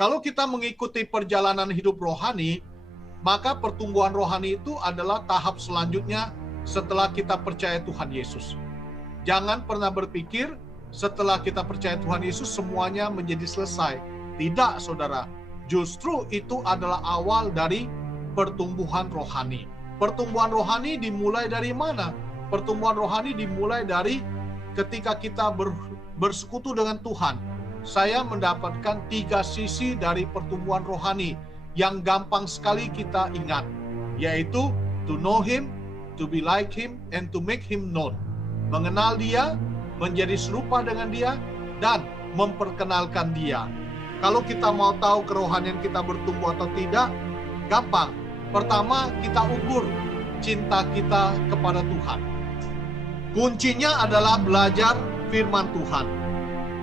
Kalau kita mengikuti perjalanan hidup rohani, maka pertumbuhan rohani itu adalah tahap selanjutnya setelah kita percaya Tuhan Yesus. Jangan pernah berpikir setelah kita percaya Tuhan Yesus semuanya menjadi selesai. Tidak, saudara. Justru itu adalah awal dari pertumbuhan rohani. Pertumbuhan rohani dimulai dari mana? Pertumbuhan rohani dimulai dari ketika kita bersekutu dengan Tuhan. Saya mendapatkan 3 sisi dari pertumbuhan rohani yang gampang sekali kita ingat, yaitu to know Him, to be like Him, and to make Him known. Mengenal Dia, menjadi serupa dengan Dia, dan memperkenalkan Dia. Kalau kita mau tahu kerohanian kita bertumbuh atau tidak, gampang. Pertama, kita ukur cinta kita kepada Tuhan. Kuncinya adalah belajar firman Tuhan.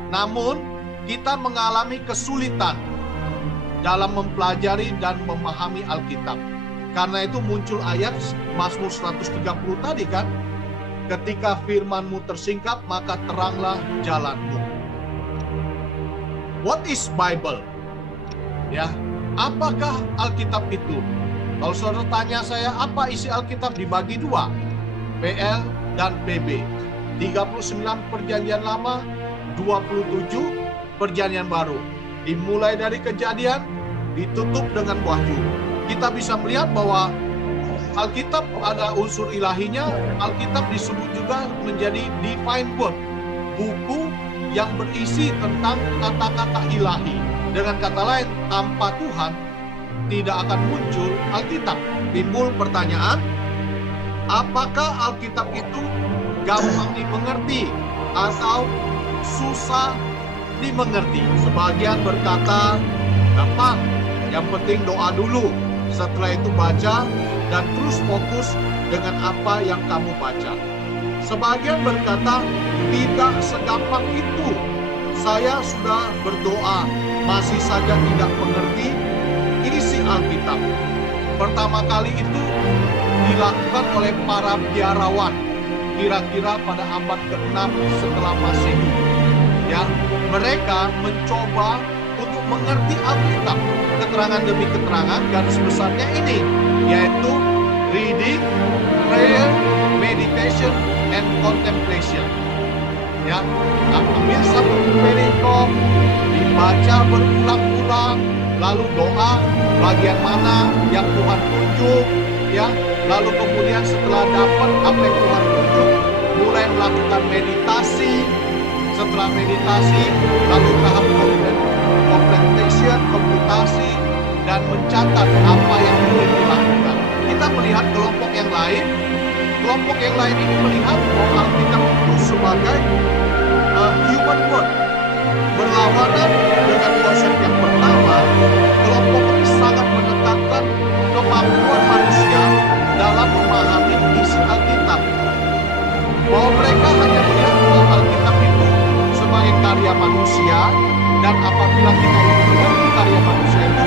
Namun, kita mengalami kesulitan dalam mempelajari dan memahami Alkitab. Karena itu muncul ayat Mazmur 130 tadi kan, ketika firman-Mu tersingkap, maka teranglah jalan-Mu. What is Bible? Ya, apakah Alkitab itu? Kalau saudara tanya saya, apa isi Alkitab? Dibagi 2, PL dan PB. 39 perjanjian lama, 27 perjanjian baru. Dimulai dari Kejadian, ditutup dengan Wahyu. Kita bisa melihat bahwa Alkitab ada unsur ilahinya. Alkitab disebut juga menjadi divine word, buku yang berisi tentang kata-kata ilahi. Dengan kata lain, tanpa Tuhan tidak akan muncul Alkitab. Timbul pertanyaan, apakah Alkitab itu gampang dimengerti atau susah dimengerti? Sebagian berkata gampang, yang penting doa dulu, setelah itu baca dan terus fokus dengan apa yang kamu baca. Sebagian berkata tidak segampang itu, saya sudah berdoa masih saja tidak mengerti isi Alkitab. Pertama kali itu dilakukan oleh para biarawan, kira-kira pada abad ke-6 setelah Masehi. Ya, mereka mencoba untuk mengerti Alkitab, keterangan demi keterangan. Garis besarnya ini, yaitu reading, prayer, meditation, and contemplation. Ya, ambil satu perikop, dibaca berulang-ulang, lalu doa bagian mana yang Tuhan tunjuk, ya, lalu kemudian setelah dapat apa yang Tuhan tunjuk, mulai melakukan meditasi. Setelah meditasi, lalu tahap komputasi, dan mencatat apa yang boleh dilakukan. Kita melihat kelompok yang lain ini melihat bahwa Alkitab itu sebagai human word, berlawanan dengan konsep yang pertama. Kelompok ini sangat menekankan kemampuan manusia dalam memahami isi Alkitab, bahwa mereka hanya melihat bahwa Alkitab itu sebagai karya manusia, dan apabila kita ingin mengerti karya manusia itu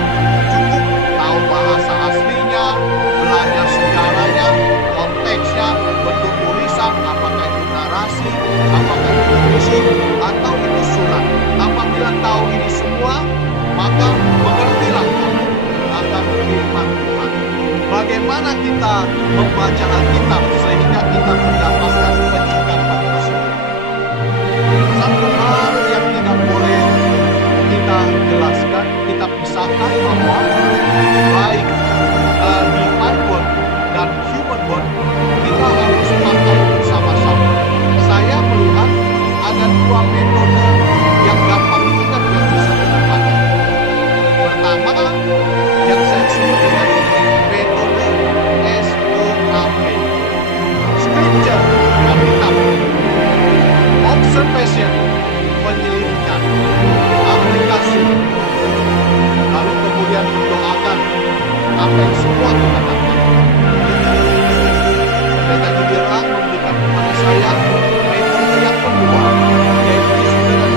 cukup tahu bahasa aslinya, belajar sejarahnya, konteksnya, bentuk tulisan, apakah itu narasi, apakah itu musik, atau itu surat. Apabila tahu ini semua, maka mengertilah kamu akan firman Tuhan. Bagaimana kita membaca Alkitab sehingga kita mendapatkan penyikapan tersebut? Satu hal yang tidak boleh kita jelaskan, kita pisahkan bahwa baik divine word dan human word kita harus pakai bersama-sama. Saya melihat ada 2 metode yang gampang diingat yang bisa kita pakai. Pertama, yang saya sebut dengan metode SOAP, Scripture, Alkitab, Observation, penyelidikan, aplikasi, lalu kemudian mendoakan apa yang semua kita dapat. Pendeta Judirang memberikan kepada saya metode yang kedua, yaitu disebut dengan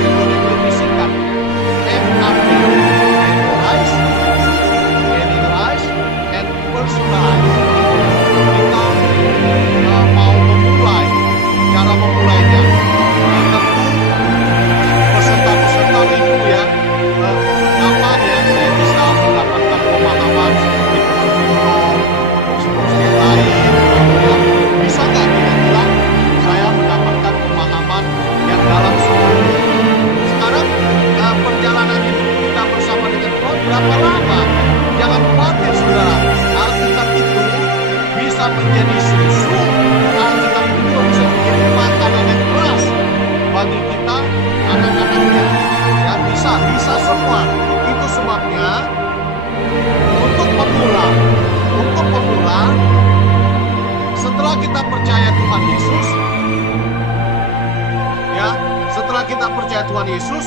Yesus,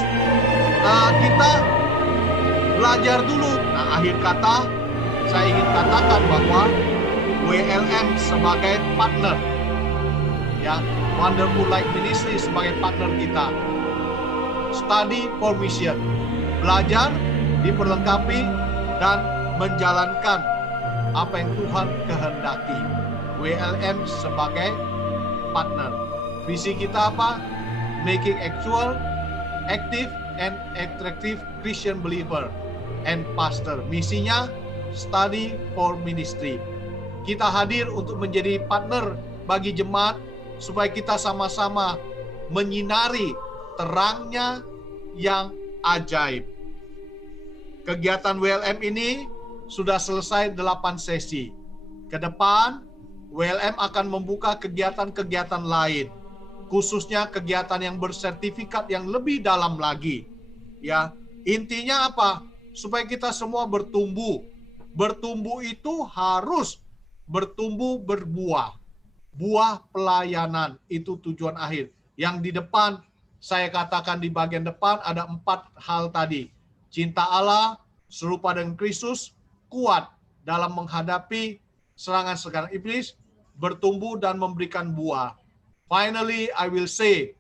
kita belajar dulu. Nah, akhir kata saya ingin katakan bahwa WLM sebagai partner, ya, Wonderful Life Ministry sebagai partner kita. Study for mission, belajar, diperlengkapi, dan menjalankan apa yang Tuhan kehendaki. WLM sebagai partner. Visi kita apa? Making actual, active, and attractive Christian believer and pastor. Misinya study for ministry. Kita hadir untuk menjadi partner bagi jemaat supaya kita sama-sama menyinari terangnya yang ajaib. Kegiatan WLM ini sudah selesai 8 sesi. Ke depan, WLM akan membuka kegiatan-kegiatan lain, khususnya kegiatan yang bersertifikat yang lebih dalam lagi. Ya, intinya apa? Supaya kita semua bertumbuh. Bertumbuh itu harus bertumbuh berbuah. Buah pelayanan itu tujuan akhir. Yang di depan, saya katakan di bagian depan ada 4 hal tadi. Cinta Allah, serupa dengan Kristus, kuat dalam menghadapi serangan-serangan iblis, bertumbuh dan memberikan buah. Finally, I will say,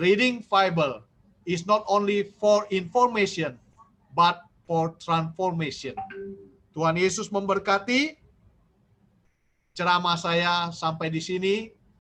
reading Bible is not only for information, but for transformation. Tuhan Yesus memberkati. Ceramah saya sampai di sini.